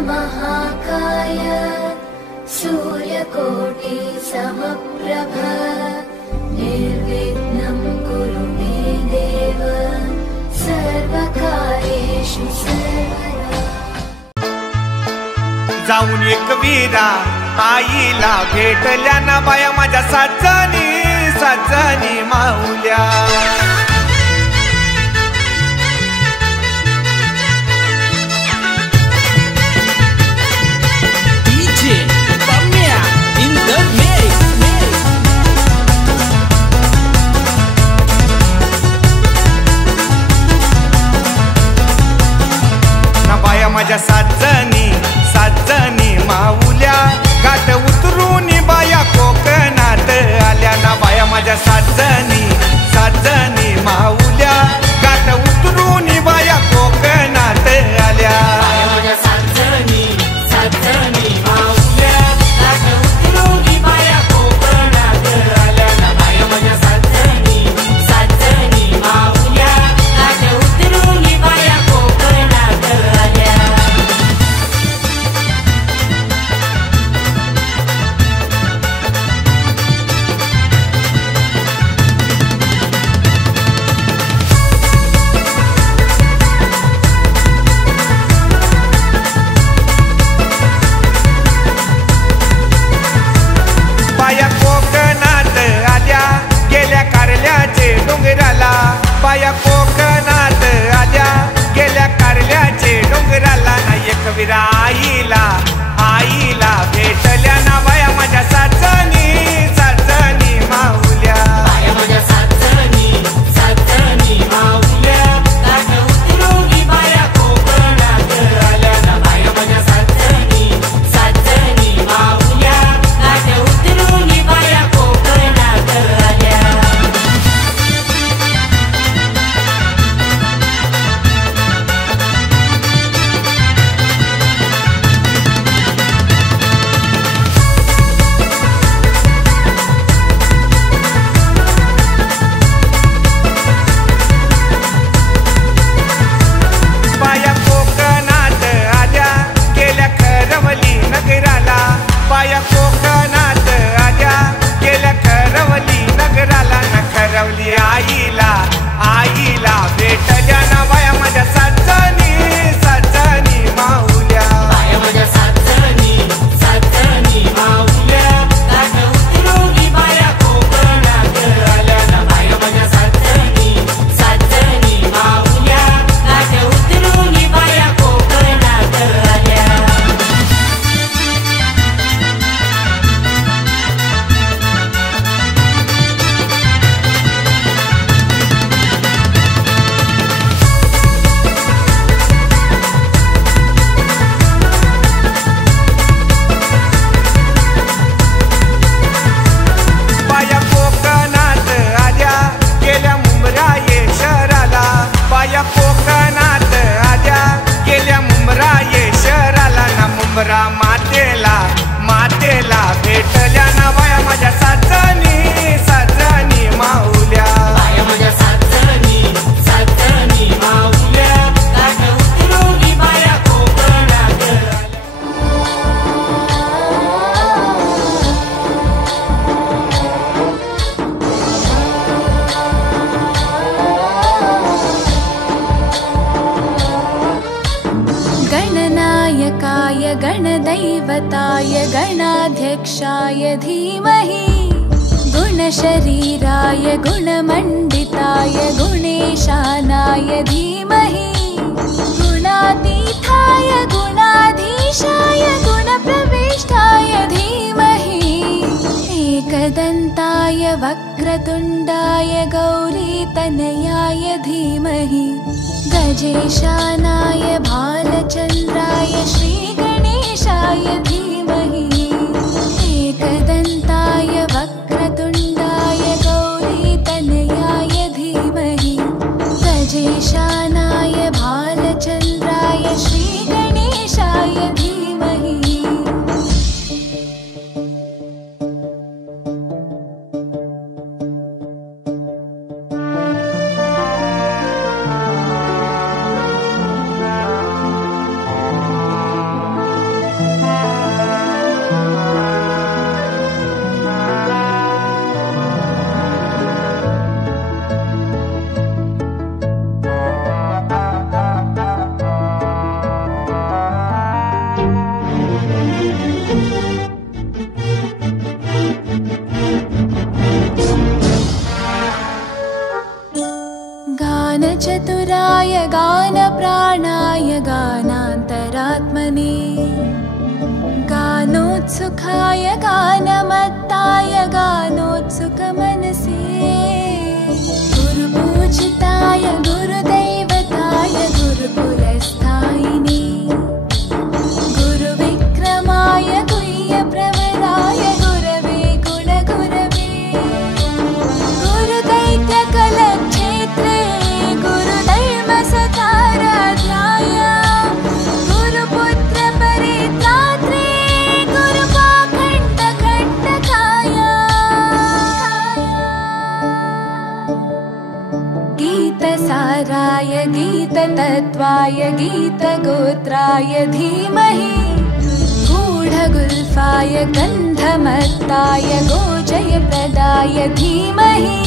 महाकाय सूर्यकोटि समप्रभ निर्विघ्नं कुरु मे देव सर्वकार्येषु सर्वदा। जाऊन एकवीरा आईला भेटल्या ना बाया माझ्या साजनी साजनी माऊल्या। माझ्या साजनी साजनी माऊल्या गाठ उतरून बाया कोकणात आल्या ना बाया माझ्या साजनी साजनी माऊल्या गाठ उतरून बाया कोकणात आल्या। माझ्या साजनी साजनी माऊल्या गाठ उतरून बाया कोकणात आल्या ना बाया माझ्या साजनी साजनी माऊल्या गाठ उतरून बाया कोकणात आल्या। बाया कोकणात आल्या गेल्या कारल्याचे डोंगराला बाया कोकणात आल्या गेल्या कारल्याचे डोंगराला ना एकवीरा आईला आईला भेटल्या ना बाया माझ्या साजनी साजनी माऊल्या। बाया माझ्या साजनी साजनी माऊल्या गाठ उतरून बाया कोकणात आल्या ना बाया माझ्या साजनी साजनी माऊल्या गाठ उतरून बाया कोकणात आल्या। बाया कोकणात आल्या गेल्या खरवली नगराला बाया कोकणात आल्या गेल्या खरवली नगराला ना खरवली आईला आईला भेटल्या ना बाया माझ्या साजनी साजनी माऊल्या। बाया माझ्या साजनी साजनी माऊल्या गाठ उतरून बाया कोकणात आल्या ना बाया माझ्या साजनी साजनी माऊल्या गाठ उतरून बाया कोकणात आल्या। बाया कोकणात आल्या गेल्या मुंब्राये शहराला बाया कोकणात आल्या गेल्या मुंब्राये शहराला ना मुंब्रा मातेला मातेला भेटल्या ना बाया माझ्या साजनी साजनी माऊल्या। बाया माझ्या साजनी साजनी माऊल्या गाठ उतरून बाया कोकणात आल्या। गणनायकाय गणदैवताय गणाध्यक्षाय धीमहि गुणशरीराय गुणमण्डिताय गुणेशानाय धीमहि गुणातीताय गुणाधीशाय गुणप्रविष्टाय धीमहि एकदन्ताय वक्रतुण्डाय गौरीतनयाय धीमहि गजेशानाय भालचन्द्राय श्रीगणेशाय धीमहि एकदन्ताय वक्रतुण्डाय गौरीतनयाय धीमहि गजेशानाय भालचन्द्राय श्रीगणेशाय धीमहि। गानोत्सुकाय गानमत्ताय गानोत्सुकमनसे गुरुपूजिताय गुरुदैवताय गुरुकुलस्थायिने गुरुविक्रमाय गुह्यप्रवराय गुरवे गुणगुरवे गुरुदैत्यकलक्षेत्रे गुरुधर्मसताराध्याय गुरुपुत्रपरित्रात्रे गुरुपाखण्डखण्डकाय गीतसाराय गीततत्त्वाय गीतगोत्राय धीमहि गूढगुल्फाय गन्धमत्ताय गोजयप्रदाय धीमहि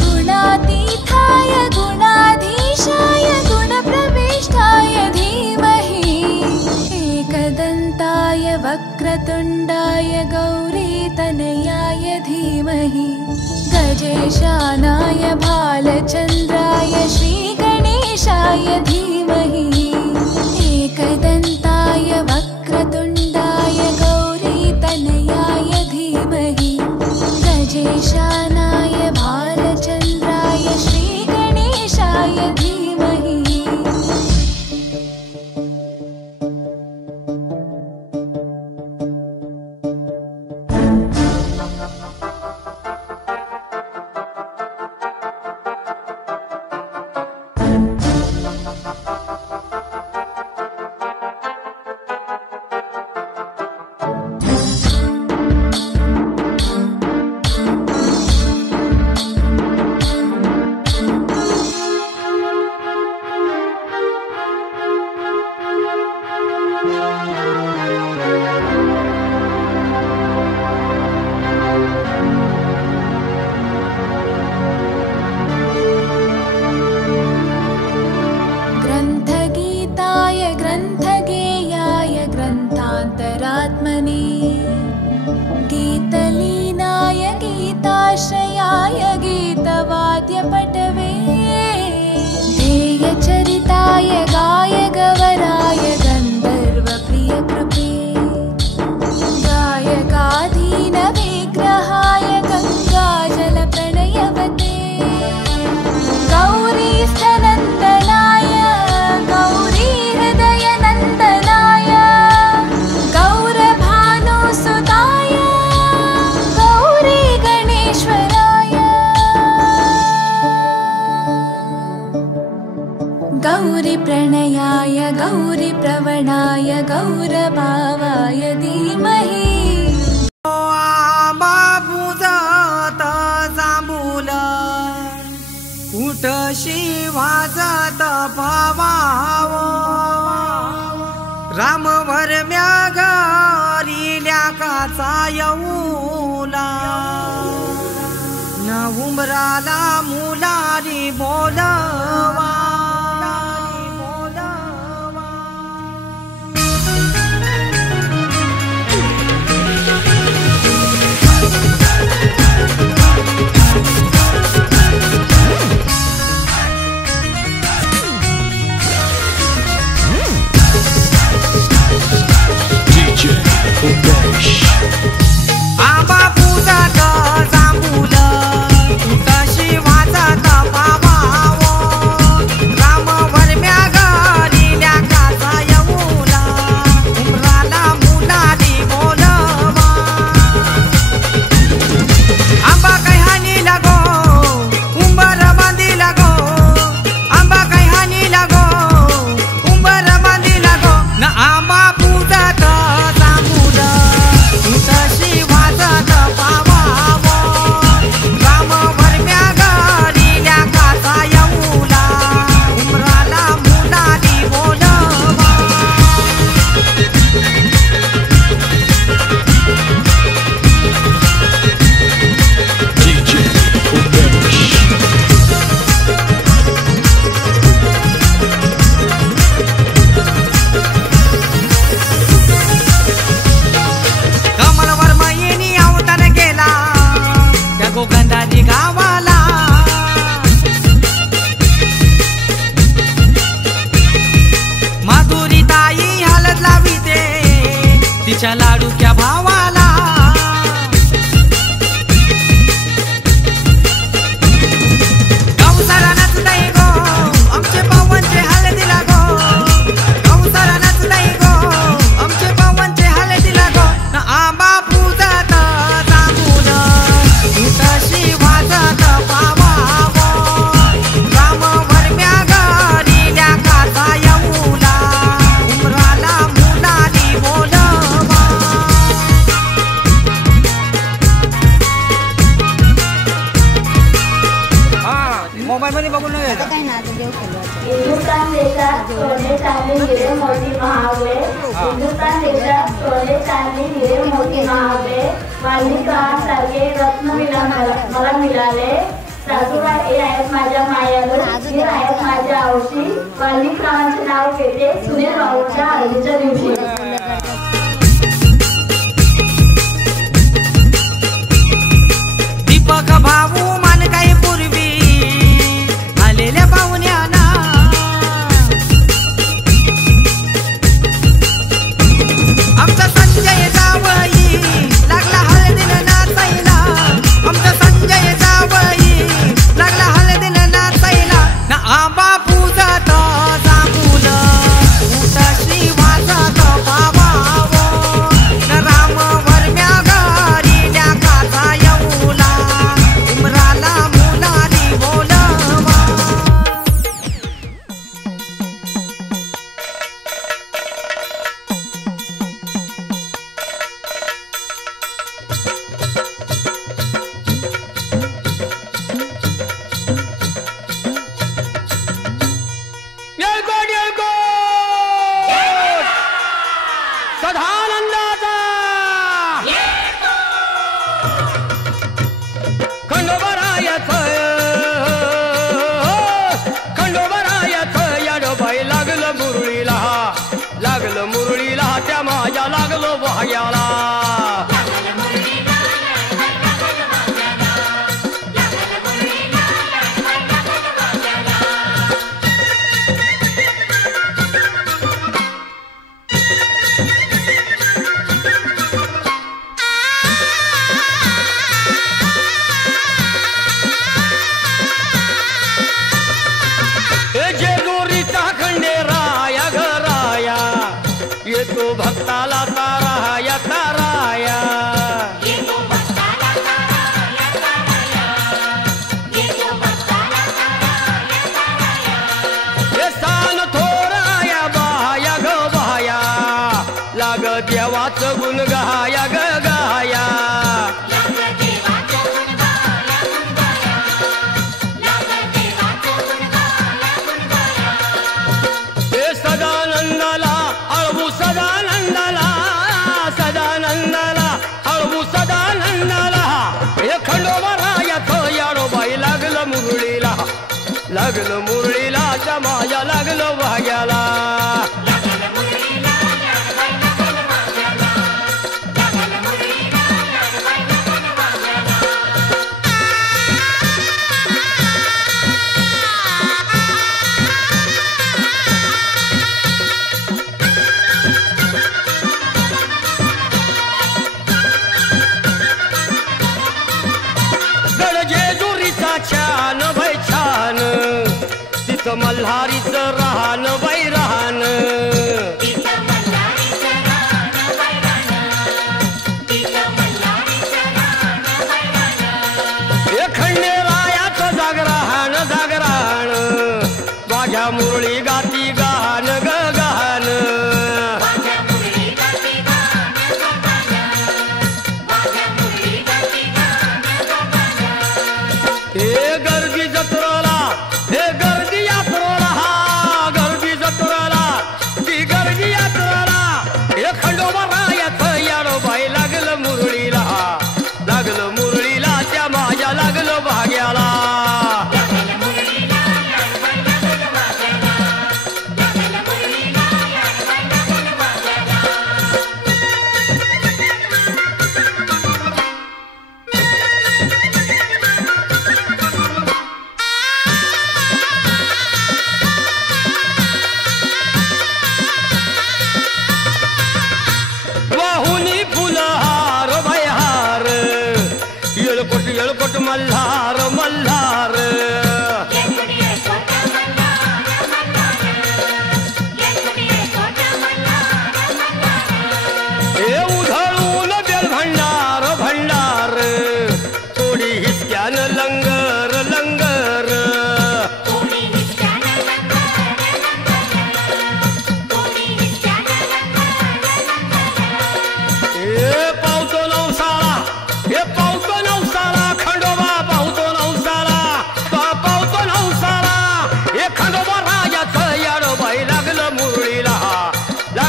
गुणातीताय गुणाधीशाय गुणप्रविष्टाय धीमहि एकदन्ताय वक्रतुण्डाय गौरीतनयाय धीमहि गजेशानाय भालचन्द्राय श्रीगणेशाय धीमहि एकदन्ताय वक्रतुण्डाय गौरीतनयाय धीमहि गजेशानाय भालचन्द्राय श्रीगणेशाय धीमहि ग्रन्थगीताय ग्रन्थगेयाय ग्रन्थान्तरात्मने गीतलीनाय गीताश्रयाय गीतवाद्यपटवे ध्येयचरिताय गायगवराय गन्धर्वप्रियकृपे गायकाधीनविग्रहाय गङ्गाजलप्रणयवते गौरीस्थनन्दनाय गौरीहृदयनन्दनाय गौरभानुसुताय गौरीगणेश्वराय गौरीप्रणयाय गौरीप्रवणाय गौरभावाय धीमहि बाबूजात जांभूल कुठशी वाजत भावाव रामवर म्यागारिल्या काचा येऊला न उमराला मुलारी बोलवा आंबा पूजात जांभूल कुठशी वाजत भावावो तुमच्या लाडूक्या भावाला गौसाला नाचताई गो आमचे पावांचे हळदीला गो गौसाला नाचताई गो आमचे पावांचे हळदीला गो न आंबा पूजत जांभूळ तशी वाजत पावावो राम वरम्या गरील्या काचा येऊला उमराला मुलाली बोलवा मोबाईल मध्ये बघून हिंदुस्थान देशात सोने चांदी हिरे मोती महागले हिंदुस्थान देशात सोने चांदी हिरे मोती महागले मालिकांसारखे रत्न मला मिळाले सासूबा हे आहेत माझ्या मायालू हे आहेत माझ्या औशी मालिकांचे नाव घेते सुनील भाऊच्या हळदीच्या दिवशी दीपक भाऊ मान काही पूर्वी आलेल्या पाहुण्याना आमचा संजय जावई लागला हळदीनं नाचायला आमचा संजय जावई लागला हळदीनं नाचायला ना आंबा पूजत जांभूळ तशी वाजत पावावो न राम वरम्या गरील्या काचा येऊला उमराला मुलाली बोलवा सदानंदाचा खंडोबरायाचं याडोबाई लागलं मुरळीला त्या माझ्या लागलो भाग्याला जेजुरीचा खंडेराया घराया येतो भक्ताला ताराया ताराया हे सान थोराया बाया ग बाया लाग देवाचं गुण गाया ग गाया सदानंदाला अळवू सदानंदाला अळवू सदानंदाला हे खंडोबरायाचं याडोबाई लागलं मुरळीला जमाया लागलं भाग्याला छान बाई छान तिथं मल्हारीचं राहन बाई राहन हे खंडेरायाचं जागरण माझ्या मुरळी गाती गान ग गान हे गर्दी जत्रोला हे गर्दी यात्रोला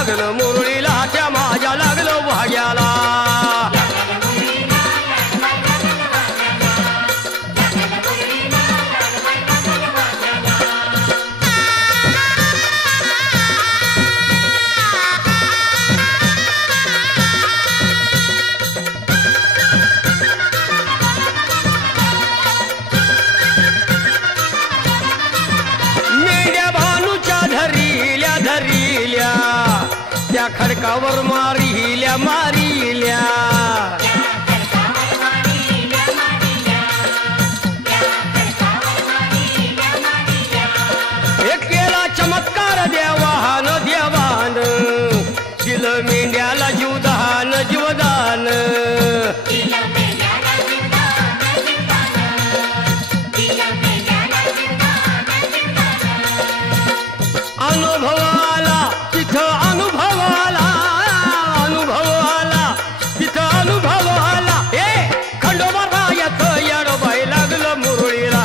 लागलं मुरळीला त्या माझ्या लागलं भाग्याला त्या खडकावर मारिल्या मारिल्या एक केला चमत्कार देवान देवान दिलं मेंढ्याला जीवदान जीवदान अनुभवाला तिथं अनुभवाला अनुभवाला तिथं अनुभवाला हे खंडोबा रायाचं येडोबाई लागलं मुरळीला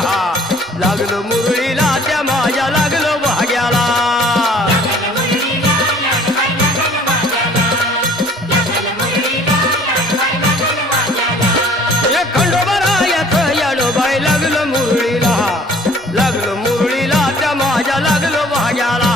लागलं मुरळीला त्या माझ्या लागलं भाग्याला हे खंडोबा रायाचं येडोबाई लागलं मुरळीला लागलं मुरळीला त्या माझ्या लागलं भाग्याला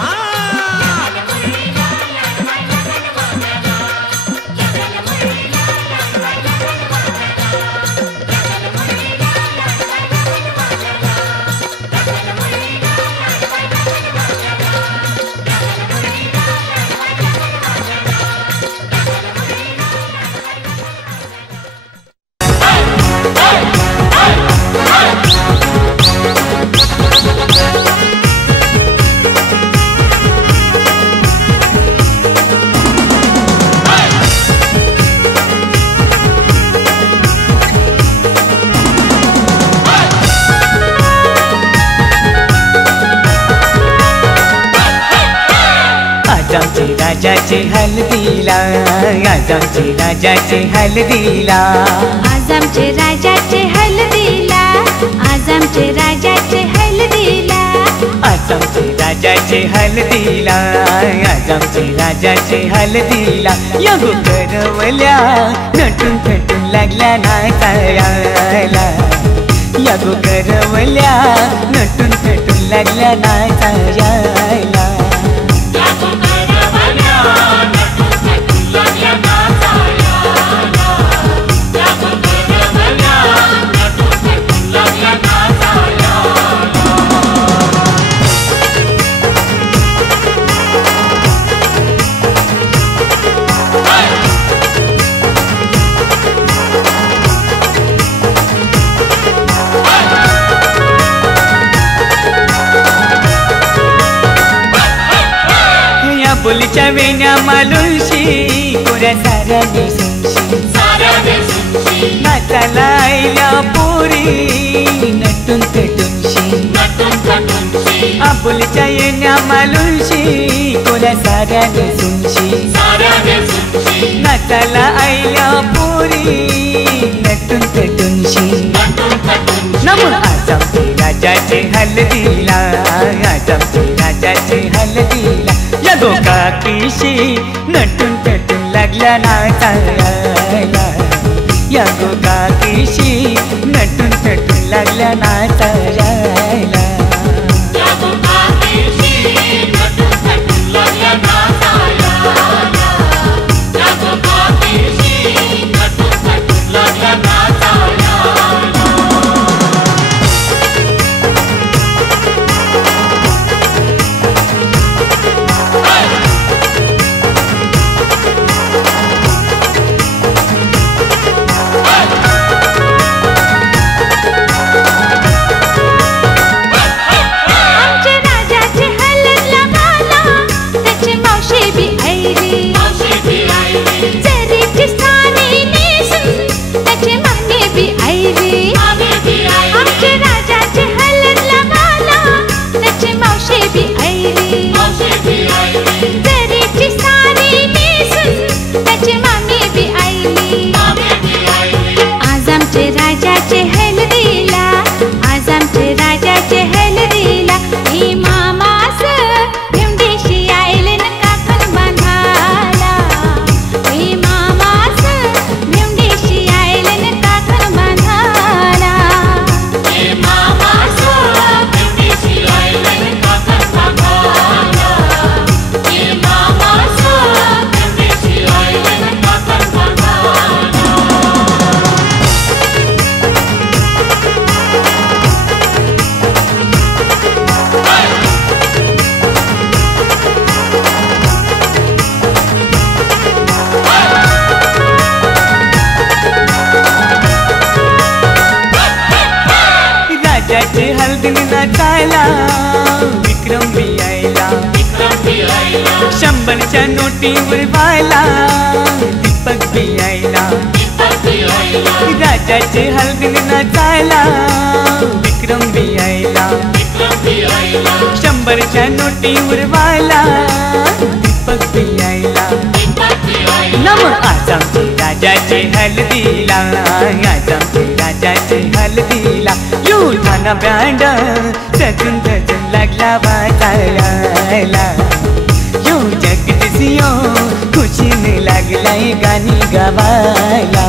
राजाचे हल्दीला आज आमचे राजाचे हल्दीला आज आमचे राजाचे हल्दीला आज आमचे राजाचे हल्दीला आज आमचे राजाचे हल्दीला आज आमचे राजाचे हल्दीला यगो करवल्या नटून थटून लागल्या नाचायला यगो करवल्या नटून थटून लागल्या नाचायला बोलीच्या वेण्या मालुशी कोऱ्या साऱ्या दिसूनशी नाचाला आईल्या पोरी नटून थटूनशी आबोलीच्या येण्या मालुशी कोऱ्या साऱ्या दिसूनशी नाचाला आईल्या पोरी नटून थटूनशी नमो आज आमचे राजाचे हल्दीला आज आमचे राजाचे हल्दीला यगो काकीशी नटून थटून लागल्या नाचायला यगो काकीशी नटून थटून लागल्या नाचायला नाचायला विक्रम बी आयला शंभरच्या नोटीवर व्हायला दीपक बी आयला राजाचे हलगीन नाचायला विक्रम बी आयला शंभरच्या नोटीवर व्हायला दीपक बी आयला नम आज आमचे राजाचे हलदीला आज आमचे राजाचे हलदीला युठाना बँड सजून सजून लागला वाजायला यो जगदीशियो खुशीने लागलाय गाणी गावायला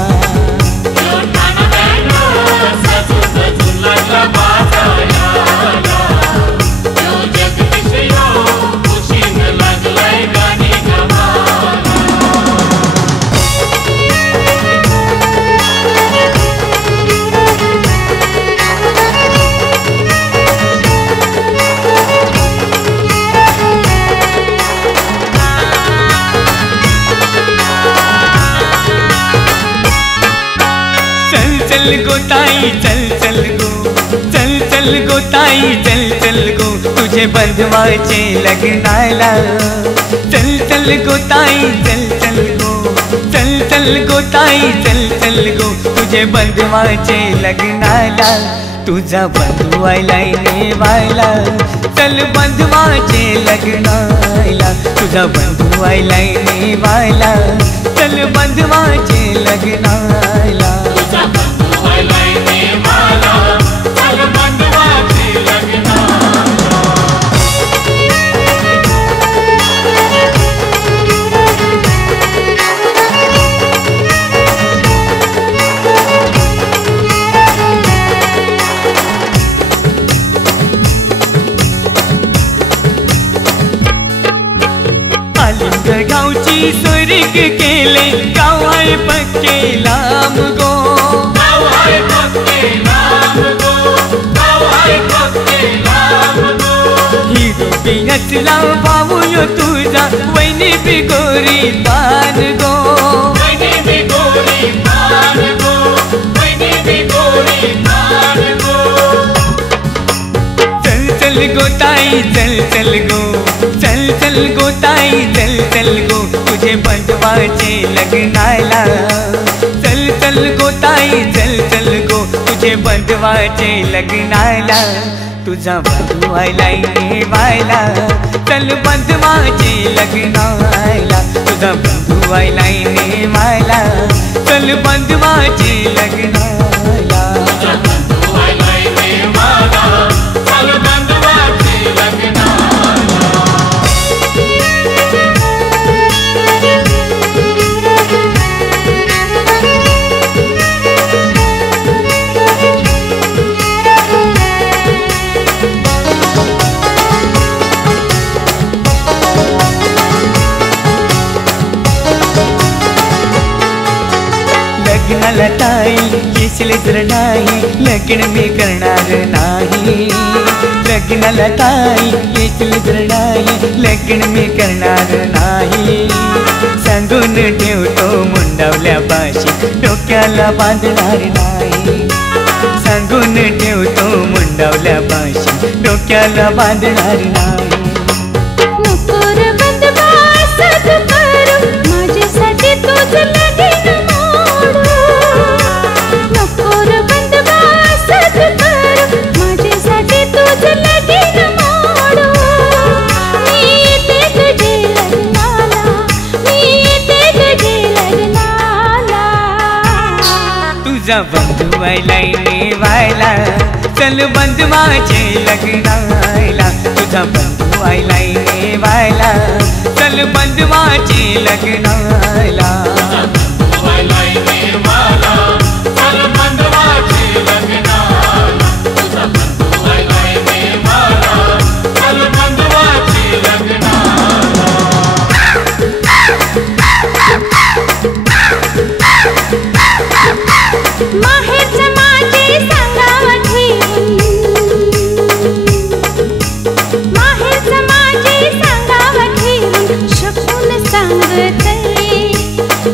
चल गो ताई चल चल गो चल चल गो ताई चल चल गो तुझे बंधवाचे लग्नाला चल चल गो ताई चल चल गो चल चल गो ताई चल चल गो तुझे बंधवाचे लग्नाला तुझा बंधू आयलाय नेवायला चल बंधवाचे लग्नाला तुझा बंधू आयलाय नेवायला चल बंधवाचे लग्नाला गावची सोरीक केले गाव आहे पक्के लांब गो गाव आहे पक्के लांब गो गाव आहे पक्के लांब गो ही रूपी हसला भाऊ यो तुझा वैनी बिगोरी पान गो वैनी बिगोरी पान गो वैनी बिगोरी पान गो चल चल गो ताई चल चल गो चल चल गो ताई चल चल गो तुझे बंधवाचे लग्नाला चल चल गो ताई चल चल गो तुझे बंधवाचे लग्नाला तुझा बंधू आयलाय नेवायला चल बंधवाचे लग्नाला तुझा बंधू आयलाय नेवायला चल बंधवाचे लग्नाला लग्नाला ताई येशील तर नाही लग्न मी करणार नाही लग्नाला ताई येशील तर नाही लग्न मी करणार नाही सांगून ठेवतो मुंडावल्या पाशी डोक्याला बांधणार नाही सांगून ठेवतो मुंडावल्या पाशी डोक्याला बांधणार नाही माझ्यासाठी तुझ लगीन माझ्यासाठी तुझ लगीन मोडू मी येते तुझे लग्नाला मी येते तुझे लग्नाला तुझा बंधू आयलाय नेवायला चल बंधवाचे लग्नाला तुझा बंधू आयलाय नेवायला चल बंधवाचे लग्नाला माहेरचं माझे सांगावं ठेवून माहेरचं माझे सांगावं ठेवून शकून सांगते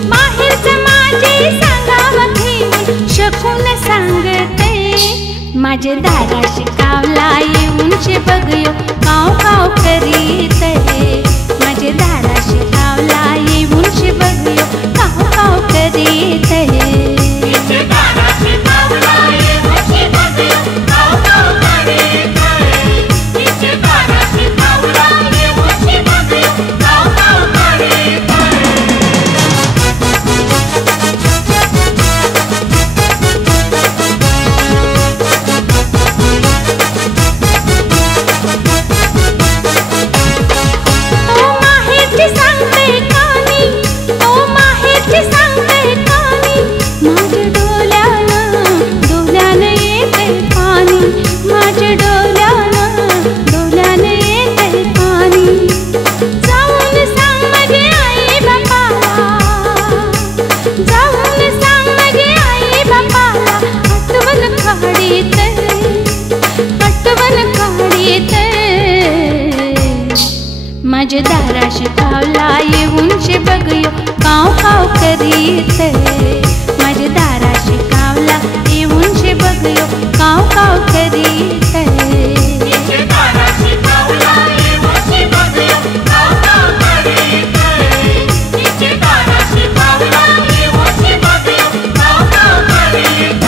माहेरचं माझे सांगावं ठेवून शकून सांगते माझे दारा शिकावला येऊ बघयो काव काव करीत माझे दाराशी कावला येऊन शे बघयो काव काव करीत तिचे दाराशी कावला येऊन शे बघयो काव काव करीत तिचे दाराशी कावला येऊन शे बघयो काव काव करीत माझे दाराशी कावला येऊन शे बघयो काव काव करीत माझे दाराशी कावला येऊन शे बघयो काव काव करीत तिचे दाराशी कावला येऊन शे बघयो काव काव करीत तिचे दाराशी कावला येऊन शे बघयो काव काव करीत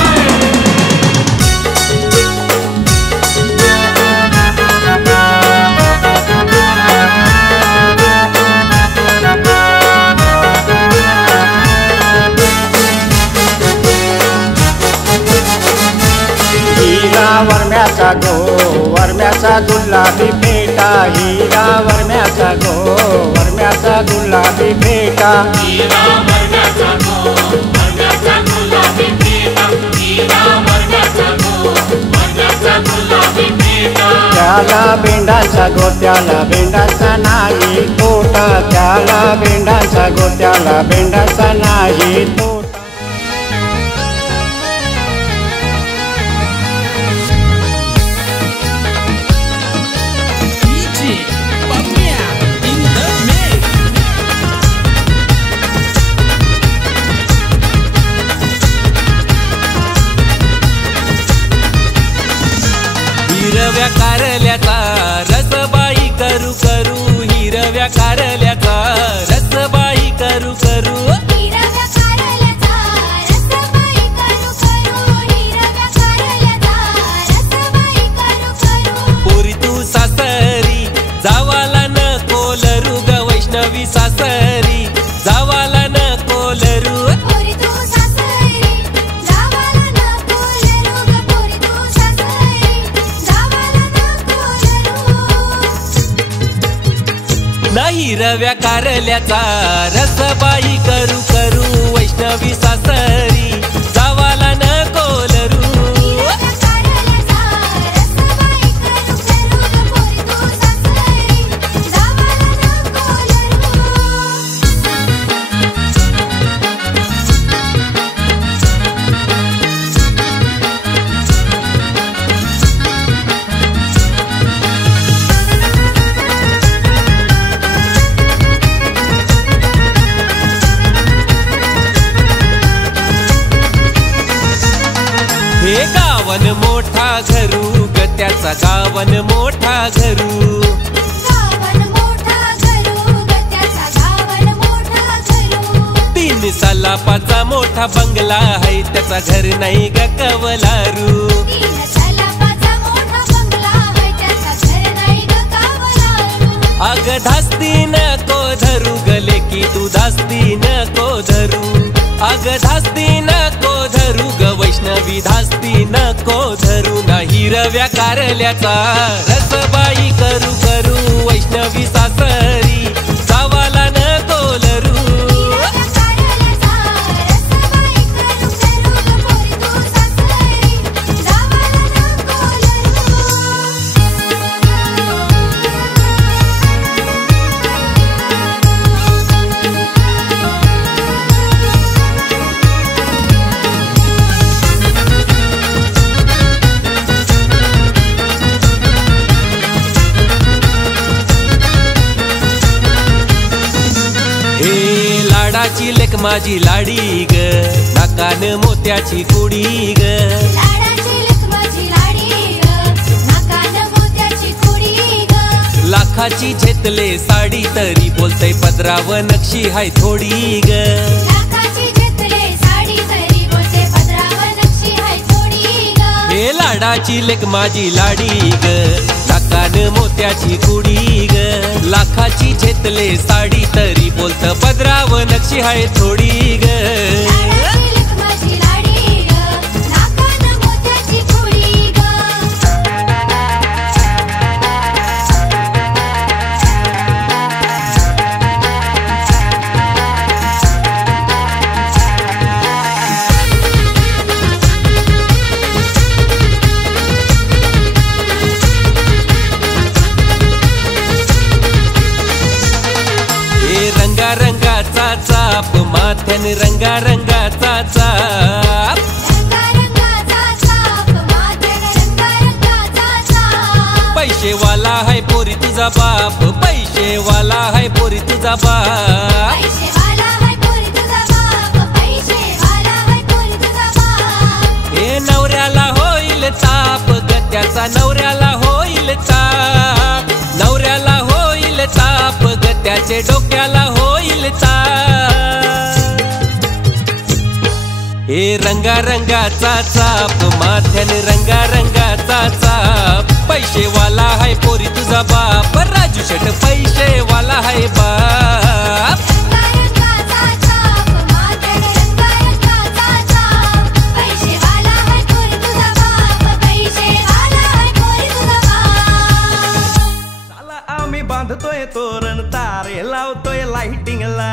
वरम्याचा गो वरम्याचा गुलाबी फेटा हिरा वरम्याचा गो वरम्याचा गुलाबी फेटा हिरा वरम्याचा गो वरम्याचा गुलाबी फेटा हिरा वरम्याचा गो वरम्याचा गुलाबी फेटा त्याला बेंडाचा गो त्याला बेंडाचा नाही तोटा त्याला बेंडाचा गो त्याला बेंडाचा नाही तोटा हिरव्या कारल्याचा रसबाई करू करू हिरव्या कारल्याचा रसबाई करू करू हिरव्या कारल्याचा रसबाई करू करू हिरव्या कारल्याचा रसबाई करू करू पोरी तू सासरी जावाला नको लरू ग वैष्णवी सासरी जावाला नको लरू पोरी तू सासरी जावाला नको लरू ग पोरी तू सासरी जावाला नको लरू ना हिरव्या कारल्याचा रसबाई करू करू वैष्णवी सासरी जावाला नको लरू हिरव्या कारल्याचा रसबाई करू करू ग पोरी तू सासरी जावाला नको लरू हे गावन मोठा घरू ग त्याचा गावन मोठा घरू गावन मोठा घरू ग त्याचा गावन मोठा घरू 3 सलापाचा मोठा बंगला आहे त्याचा घर नाही ग कवलारू 3 सलापाचा मोठा बंगला आहे त्याचा घर नाही ग कावलारू अग धास्ती नको धरू गले की तू धास्ती नको धरू अग धास्ती नको धरू ग वैष्णवी धास्ती नको धरू ना हिरव्या कारल्याचा रसबाई करू करू वैष्णवी सासरी जावाला नको लरू हिरव्या कारल्याचा रसबाई करू करू ग पोरी तू सासरी जावाला नको लाडाची लेक माझी लाडी ग नाकान मोत्याची कुडी ग लाडाची लेक माझी लाडी ग नाकान मोत्याची कुडी लाखाची घेतले साडी तरी बोलतय पदराव नक्षी हाय थोडी ग लाखाची घेतले साडी तरी बोलते पदराव नक्षी हाय थोडी ग हे लाडाची लेक माझी लाडी ग नाकान मोत्याची कुडी ग लाखाची घेतले साडी तरी बोलत पदराव नक्षी हाय थोडी ग लाडाची लेक माझी लाडी ग नाकान मोत्याची कुडी ग रंगाचा चाप माथ्याने रंगाचा चाप रंगाचा चाप माथ्याने रंगाचा चाप पैसेवाला हाय पोरी तुझा बाप पैसेवाला हाय पोरी तुझा बाप पैसेवाला हाय पोरी तुझा बाप पैसेवाला हाय पोरी तुझा बाप हे नवऱ्याला होईल ताप गत्याचा नवऱ्याला होईल ताप नवऱ्याला होईल ताप गत्याचे डोक्याला होईल ताप हे रंगाचा चाप माथ्याने रंगाचा चाप पैसेवाला हाय पोरी तुझा बाप राजू शेठ पैसेवाला हाय बाप रंगाचा चाप माथ्याने रंगाचा चाप पैसेवाला हाय पोरी तुझा बाप पैसेवाला हाय पोरी तुझा बाप साला आम्ही बांधतोय तोरण तारे लावतोय लाइटिंगला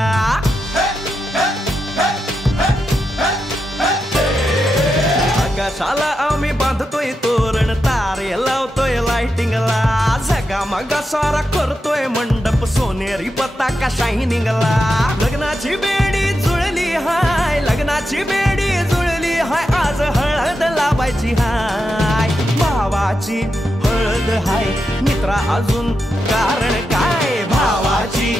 आकाशाला आम्ही बांधतोय तोरण तारे लावतोय लाइटिंगला झगामगा सारा करतोय मंडप सोनेरी पताका शायनिंगला लग्नाची बेडी जुळली हाय लग्नाची बेडी जुळली हाय आज हळद लावायची हाय भावाची हळद हाय मित्रा अजून कारण काय भावाची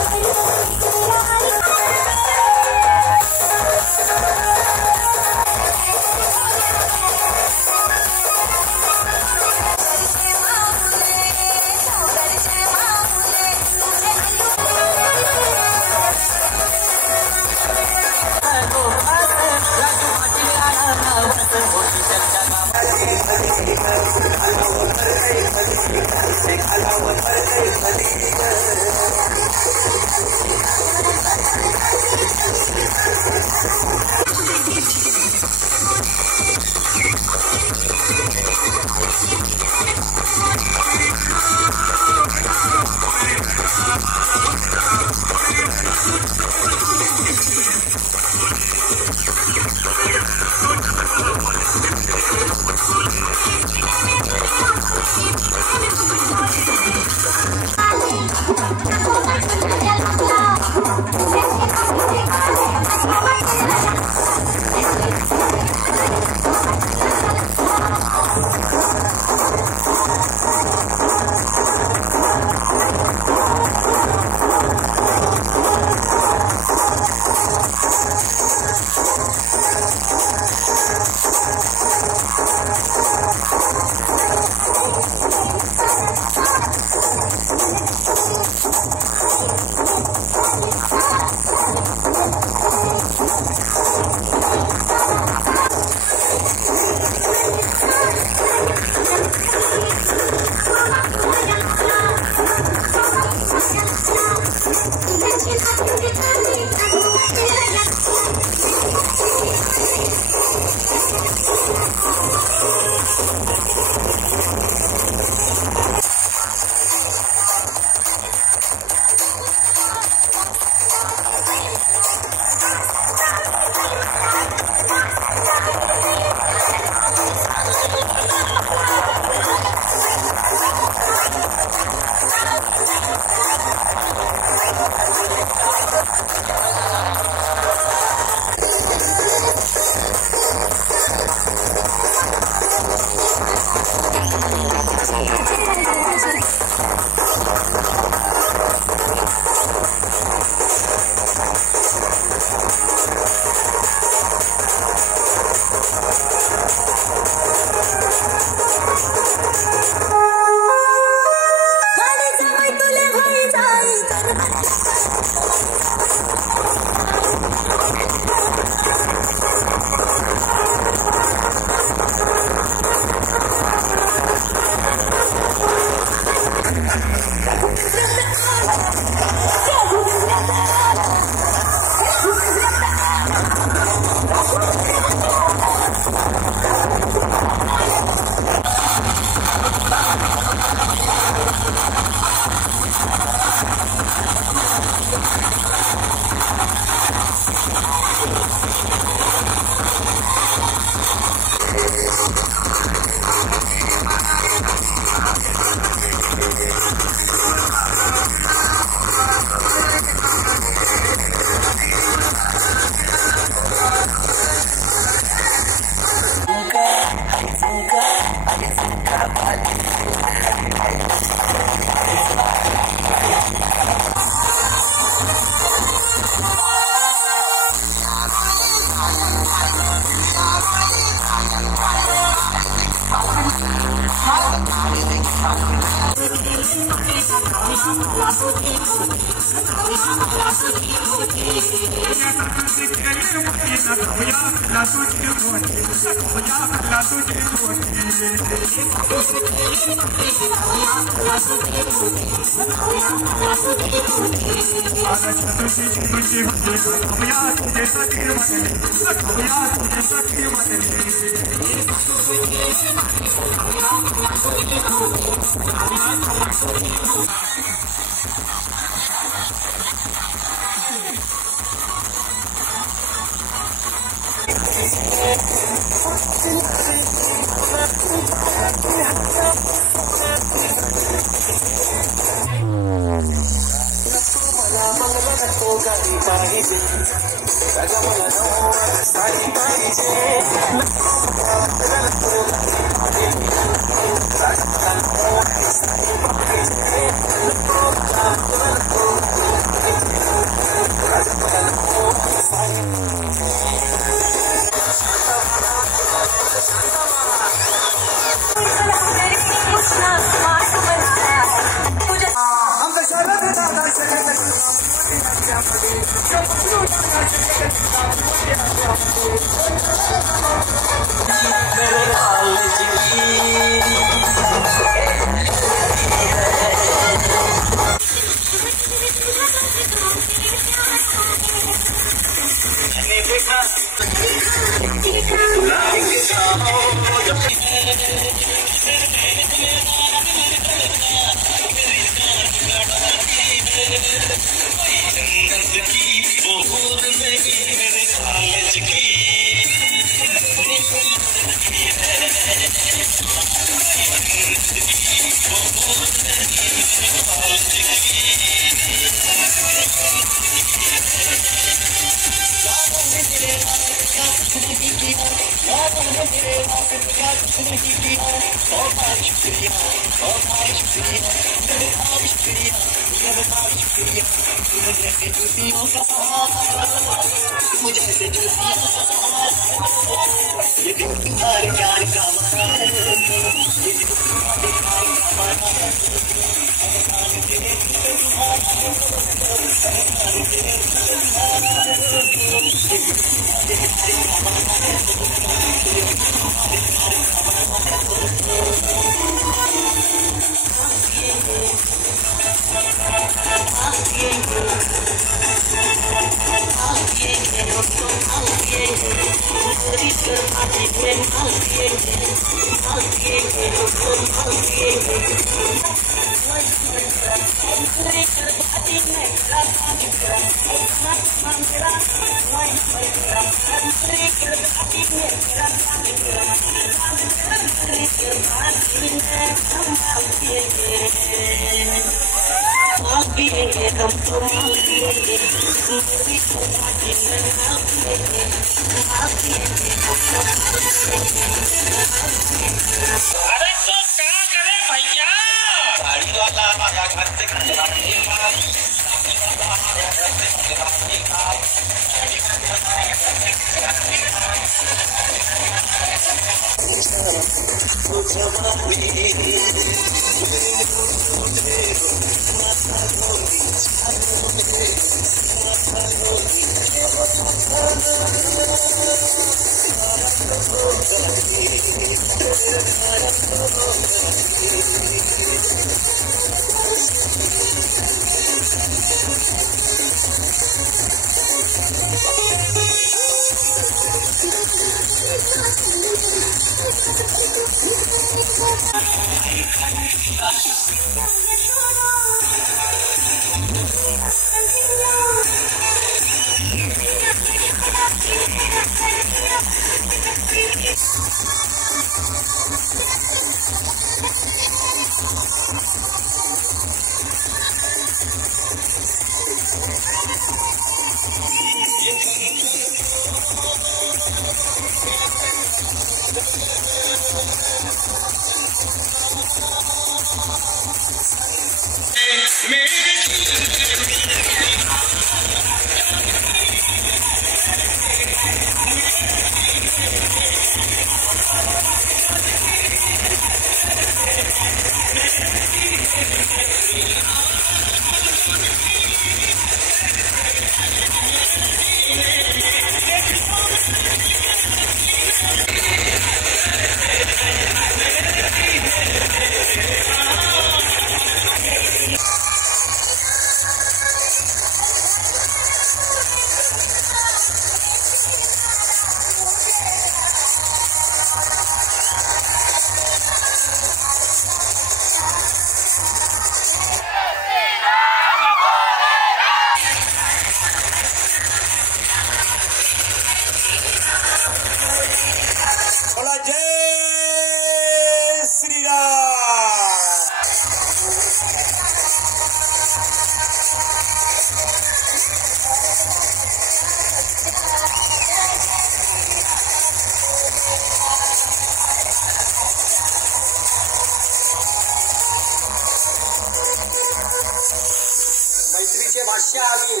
भाष्य आम्ही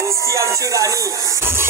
गोष्टी आमची राणी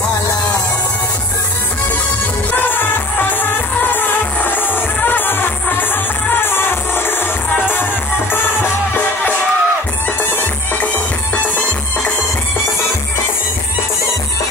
Mala